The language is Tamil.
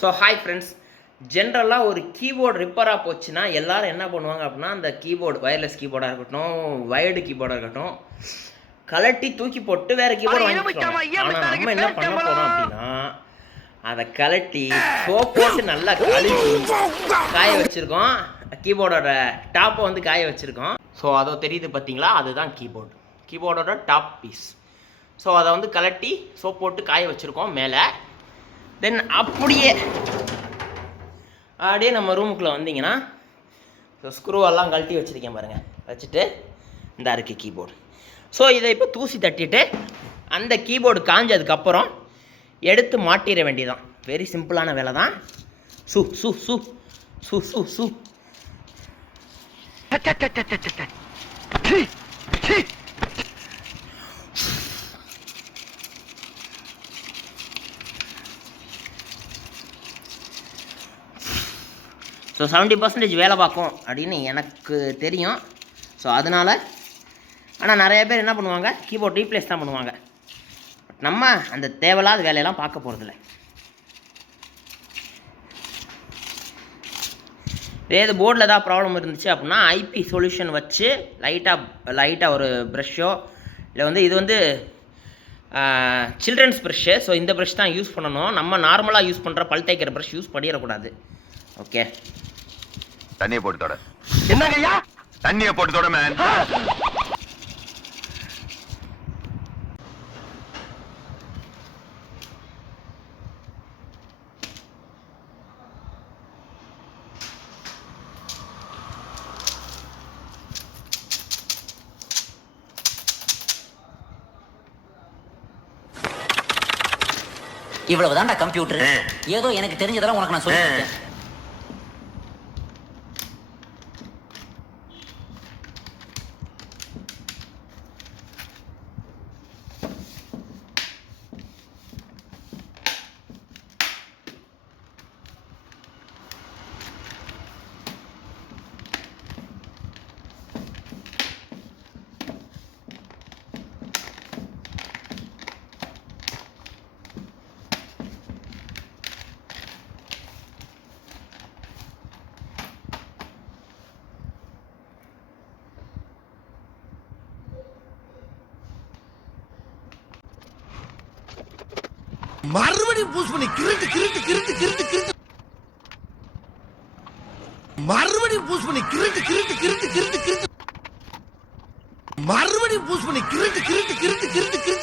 ஸோ ஹாய் ஃப்ரெண்ட்ஸ் ஜென்ரலாக ஒரு கீபோர்டு ரிப்பராக போச்சுன்னா எல்லாரும் என்ன பண்ணுவாங்க அப்படின்னா அந்த கீபோர்டு வயர்லெஸ் கீபோர்டாக இருக்கட்டும் வயர்டு கீபோர்டாக இருக்கட்டும் கலட்டி தூக்கி போட்டு வேற கீபோர்டு வாங்கிக்கலாம் ஆனால் நம்ம என்ன பண்ண போகிறோம் அப்படின்னா அதை கலட்டி சோப் போட்டு நல்லா கழுவி காய வச்சுருக்கோம். கீபோர்டோட டாப்பை வந்து காய வச்சுருக்கோம். ஸோ அதோ தெரியுது பார்த்தீங்களா அதுதான் கீபோர்டு கீபோர்டோட டாப் பீஸ் ஸோ அதை வந்து கலட்டி சோப் போட்டு காய வச்சுருக்கோம் மேலே. தென் அப்படியே அப்படியே நம்ம ரூமுக்குள்ளே வந்தீங்கன்னா ஸோ ஸ்க்ரூவெல்லாம் கழட்டி வச்சுருக்கேன் பாருங்கள் வச்சுட்டு இந்த இருக்குது கீபோர்டு ஸோ இதை இப்போ தூசி தட்டிட்டு அந்த கீபோர்டு காஞ்சதுக்கப்புறம் எடுத்து மாட்டிட வேண்டியதான் வெரி சிம்பிளான வேலை தான் சு சு சு சு சு சு. ஸோ செவன்ட்டி பர்சன்டேஜ் வேலை பார்க்கும் அப்படின்னு எனக்கு தெரியும். ஸோ அதனால் ஆனால் நிறைய பேர் என்ன பண்ணுவாங்க? கீபோர்ட் ரீப்ளேஸ் தான் பண்ணுவாங்க. நம்ம அந்த தேவையில்லாத வேலையெல்லாம் பார்க்க போகிறதில்ல ஏது போர்டில் ஏதாவது ப்ராப்ளம் இருந்துச்சு அப்படின்னா ஐபி சொல்யூஷன் வச்சு லைட்டாக லைட்டாக ஒரு ப்ரஷ்ஷோ இல்லை வந்து இது வந்து சில்ட்ரன்ஸ் ப்ரஷ்ஷு ஸோ இந்த ப்ரஷ் தான் யூஸ் பண்ணணும். நம்ம நார்மலாக யூஸ் பண்ணுற பல் தேய்க்கிற ப்ரஷ் யூஸ் பண்ணிடக்கூடாது. ஓகே தண்ணியை போட்டு தொட. என்னங்கய்யா? தண்ணியை போட்டு தொட மேன் இவ்வளவுதான்டா கம்ப்யூட்டர் ஏதோ எனக்கு தெரிஞ்சதெல்லாம் உனக்கு நான் சொல்லி மறுபடியும் பூஸ் பண்ணி கிருட்டு கிருட்டு கிருட்டு கிருட்டு கிருட்டு மறுபடியும் பூஸ் பண்ணி கிருட்டு கிருட்டு கிருட்டு கிருட்டு கிருட்டு மறுபடியும் பூஸ் பண்ணி கிருட்டு கிருட்டு கிருட்டு கிருட்டு கிருட்டு